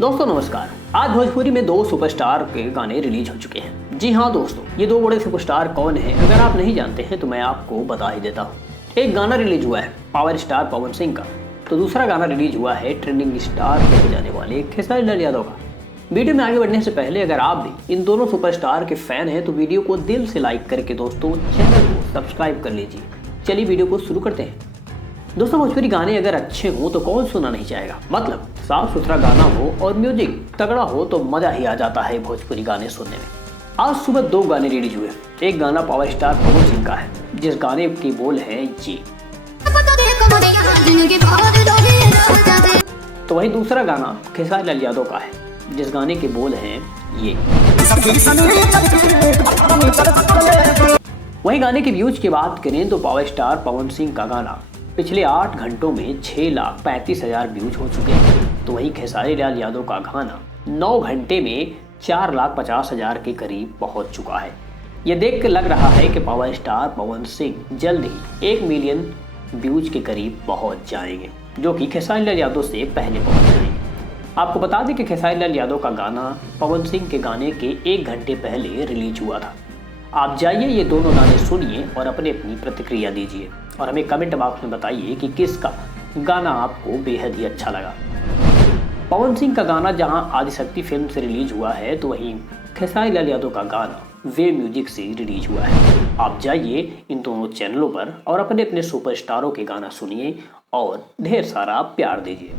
दोस्तों नमस्कार। आज भोजपुरी में दो सुपरस्टार के गाने रिलीज हो चुके हैं। जी हाँ दोस्तों, ये दो बड़े सुपरस्टार कौन हैं अगर आप नहीं जानते हैं तो मैं आपको बता ही देता हूँ। एक गाना रिलीज हुआ है पावर स्टार पवन सिंह का, तो दूसरा गाना रिलीज हुआ है ट्रेंडिंग स्टार कहे जाने वाले खेसारी लाल यादव का। वीडियो में आगे बढ़ने से पहले अगर आप भी इन दोनों सुपरस्टार के फैन हैं तो वीडियो को दिल से लाइक करके दोस्तों चैनल को सब्सक्राइब कर लीजिए। चलिए वीडियो को शुरू करते हैं। दोस्तों भोजपुरी गाने अगर अच्छे हों तो कौन सुनना नहीं चाहेगा। मतलब साफ सुथरा गाना हो और म्यूजिक तगड़ा हो तो मजा ही आ जाता है भोजपुरी गाने सुनने में। आज सुबह दो गाने रिलीज हुए। एक गाना पावर स्टार पवन सिंह का है जिस गाने की बोल है ये, तो वहीं दूसरा गाना खेसारी लाल यादव का है जिस गाने के बोल हैं ये। वहीं गाने के व्यूज की बात करें तो पावर स्टार पवन सिंह का गाना पिछले 8 घंटों में 6,35,000 व्यूज हो चुके हैं। तो वहीं खेसारी लाल यादव का गाना 9 घंटे में 4,50,000 के करीब पहुंच चुका है। ये देख कर लग रहा है कि पावर स्टार पवन सिंह जल्द ही 1 मिलियन व्यूज के करीब पहुंच जाएंगे, जो कि खेसारी लाल यादव से पहले पहुंच जाएंगे। आपको बता दें कि खेसारी लाल यादव का गाना पवन सिंह के गाने के 1 घंटे पहले रिलीज हुआ था। आप जाइए ये दोनों गाने सुनिए और अपनी प्रतिक्रिया दीजिए और हमें कमेंट बॉक्स में बताइए कि किसका गाना आपको बेहद ही अच्छा लगा। पवन सिंह का गाना जहां आदिशक्ति फिल्म से रिलीज हुआ है तो वहीं खेसारी लाल यादव का गाना वे म्यूजिक से रिलीज हुआ है। आप जाइए इन दोनों चैनलों पर और अपने सुपरस्टारों के गाना सुनिए और ढेर सारा प्यार दीजिए।